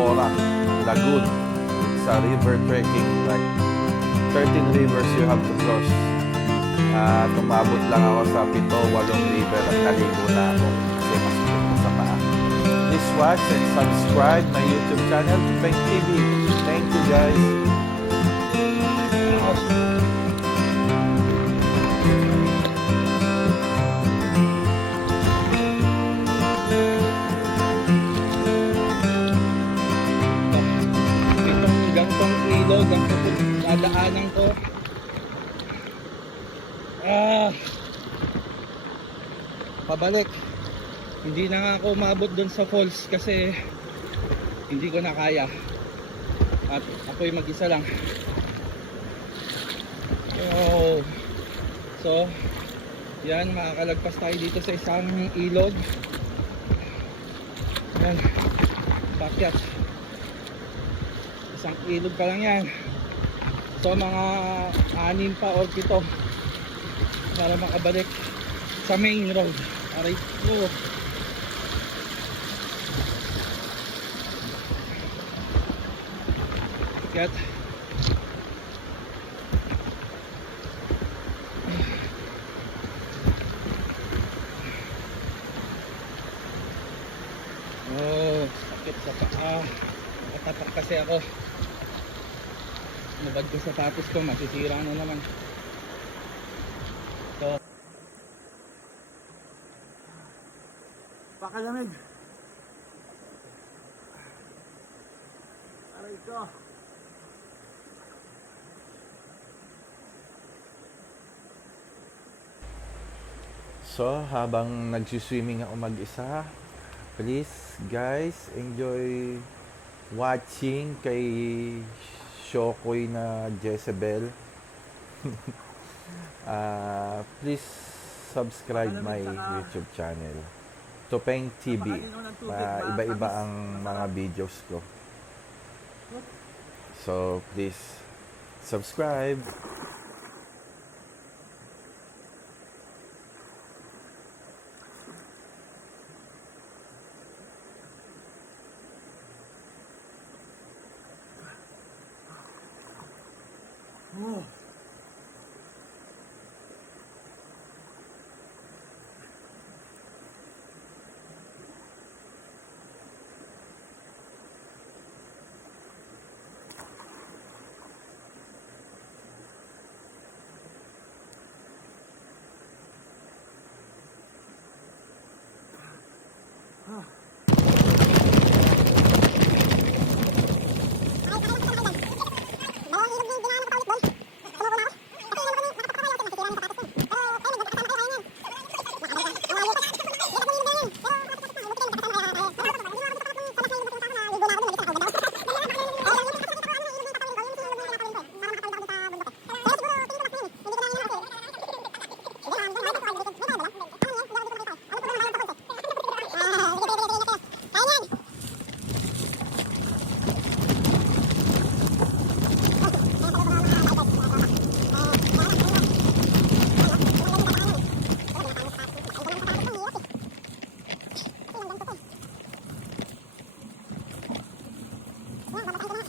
Porac, Lagoon. It's a river trekking, like 13 rivers you have to cross. Tumabot lang ako sa 7-8 river at naligo na ako kasi masakit na sa paa. Please watch and subscribe my YouTube channel, Tupeng TV. Thank you guys. Gantong ilog ang dadaanan ko. Pabalik. Hindi na nga ako umabot doon sa falls kasi hindi ko na kaya. At ako'y mag-isa lang. So, yan, makakalagpas tayo dito sa isang ilog. Yan, pakyat. Isang ilog pa lang yan. So mga 6 pa o 7 para makabalik sa main road. Aray po. Get. Sakit sa paa. Natapak kasi ako. Nabad ko sapatos ko, masisira na naman. So, pakalamig. Aray ko. So, habang nagsiswimming ako mag-isa, please guys, enjoy watching kay Shokoy na Jezebel. Please subscribe my YouTube channel, Tupeng TV. Iba-iba ang mga videos ko. So, please subscribe. Wala